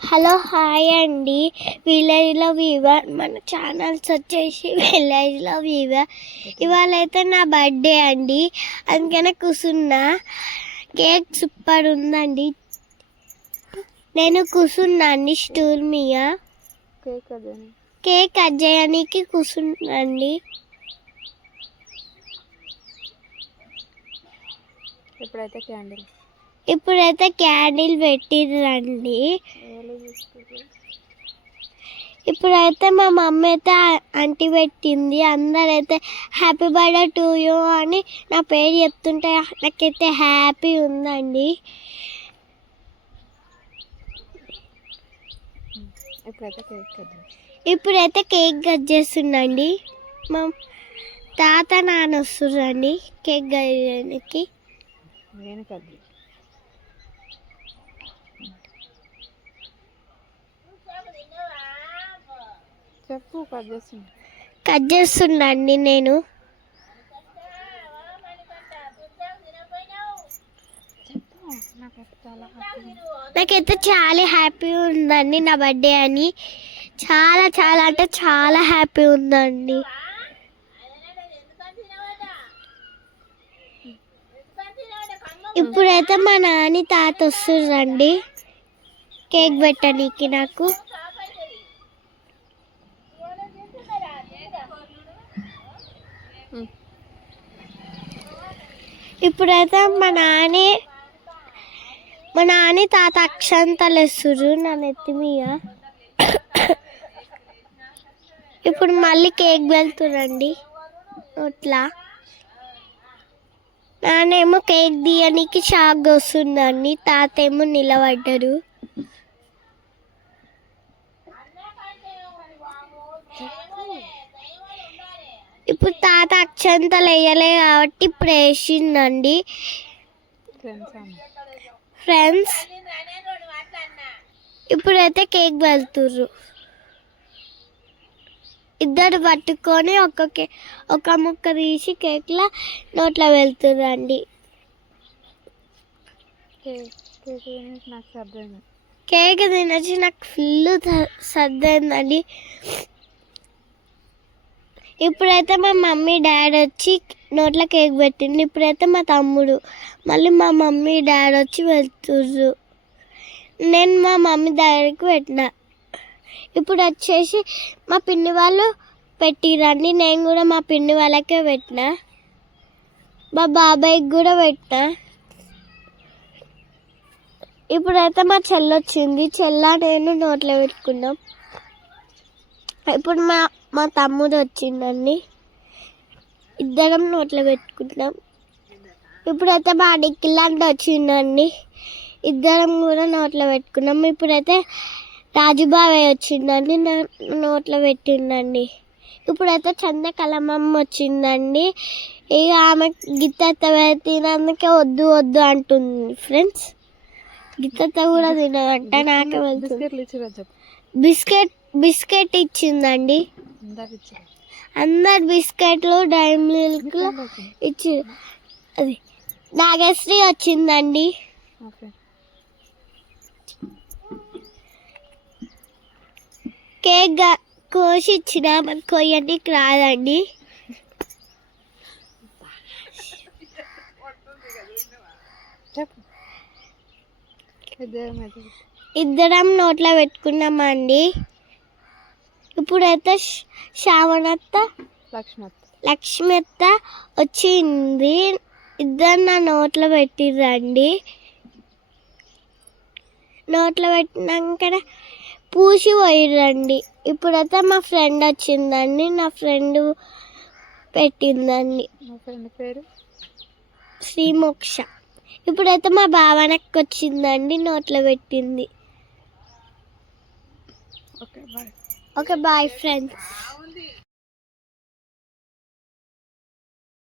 Hello hi అండి. విలేజ్లో Weaver మన ఛానల్స్ వచ్చేసి విలేజ్లో వీవర్ ఇవాళ అయితే నా బర్త్డే అండి. అందుకనే కూర్చున్నా కేక్ సూపర్ ఉందండి. నేను కూర్చున్నా అండి స్టూల్ మీద. కేక్ కట్ చేయడానికి కూర్చున్నాండి ఇప్పుడైతే క్యాండిల్ ఇప్పుడైతే క్యాండిల్ పెట్టిరండి ఇప్పుడైతే మా మమ్మీ అయితే అంటి పెట్టింది. అందరైతే హ్యాపీ బర్త్డే టు యూ అని నా పేరు చెప్తుంటే నాకైతే హ్యాపీ ఉందండి. ఇప్పుడైతే కేక్ కదా ఇప్పుడైతే కేక్ కట్ చేస్తుండండి. మా తాత నాన్న వస్తుండండి కేక్ కట్ చేయడానికి నేను కద్దు చెప్పు కట్ చేస్తుంది కట్ నేను. నాకు చాలా హ్యాపీ నాకైతే చాలా హ్యాపీ ఉందండి నా బర్త్డే అని. చాలా చాలా అంటే చాలా హ్యాపీ ఉందండి. ఇప్పుడైతే మా నాని తాత వస్తుందండి కేక్ పెట్టడానికి నాకు. ఇప్పుడైతే మా నాని మా నాని తాత అక్షంతలు వేస్తుర్రు నా నెత్తి మీద. ఇప్పుడు మళ్ళీ కేక్ వెళ్తురండి అట్లా. నానేమో కేక్ తీయడానికి షాక్ వస్తుందండి తాత ఏమో నిలబడ్డారు ఇప్పుడు తాత అక్షంతలు వేయలే కాబట్టి ఇప్పుడు వేసిందండి. ఫ్రెండ్స్ ఇప్పుడైతే కేక్ వెళ్తుర్రు ఇద్దరు పట్టుకొని ఒక కే ఒక ముక్క తీసి కేక్లో నోట్లో వెళ్తుర్రండి కేక్ తినొచ్చి నాకు ఫుల్ సర్దైందండి ఇప్పుడైతే మా మమ్మీ డాడీ వచ్చి నోట్లో కేక్ పెట్టింది ఇప్పుడైతే మా తమ్ముడు. మళ్ళీ మా మమ్మీ డాడీ వచ్చి వెళ్తుర్రు. నేను మా మమ్మీ దగ్గరికి పెట్టిన. ఇప్పుడు వచ్చేసి మా పిన్ని వాళ్ళు పెట్టిరండి. నేను కూడా మా పిన్ని వాళ్ళకే పెట్టిన. మా బాబాయ్కి కూడా పెట్టిన. ఇప్పుడైతే మా చెల్లి వచ్చింది. చెల్ల నేను నోట్లో పెట్టుకున్నాం ఇప్పుడు మా మా తమ్ముడు వచ్చిందండి ఇద్దరం నోట్లో పెట్టుకుంటాం ఇప్పుడైతే మా డిక్కిలాంటి వచ్చిందండి ఇద్దరం కూడా నోట్లో పెట్టుకున్నాం. ఇప్పుడైతే రాజుబాబాయ్ వచ్చిందండి నా నోట్లో పెట్టిందండి ఇప్పుడైతే చందకలమమ్మ వచ్చిందండి. ఇక ఆమె గిత్తెత్త తినందుకే వద్దు వద్దు అంటుంది ఫ్రెండ్స్ గిత్తెత్త కూడా తినదంట నాకే వెళ్తుంది బిస్కెట్ బిస్కెట్ ఇచ్చిందండి. అందరు బిస్కెట్లు డైమ్ మిల్క్ ఇచ్చి అది నాగశ్రీ వచ్చిందండి. కేక్ కోసి ఇచ్చిన కొయ్యడానికి రాదండి. ఇద్దరం నోట్లో పెట్టుకున్నామండి. ఇప్పుడైతే శ్రావణత్త లక్ష్మత్ లక్ష్మత్త వచ్చింది. ఇద్దరు నా నోట్లో పెట్టిర్రండి. నోట్లో పెట్టినాక పూసి పోయిర్రండి. ఇప్పుడైతే మా ఫ్రెండ్ వచ్చిందండి. నా ఫ్రెండ్ పెట్టిందండి. మా ఫ్రెండ్ పేరు? శ్రీమోక్ష. ఇప్పుడైతే మా భావనకి వచ్చిందండి నోట్లో పెట్టింది. Okay bye. Okay, bye friends.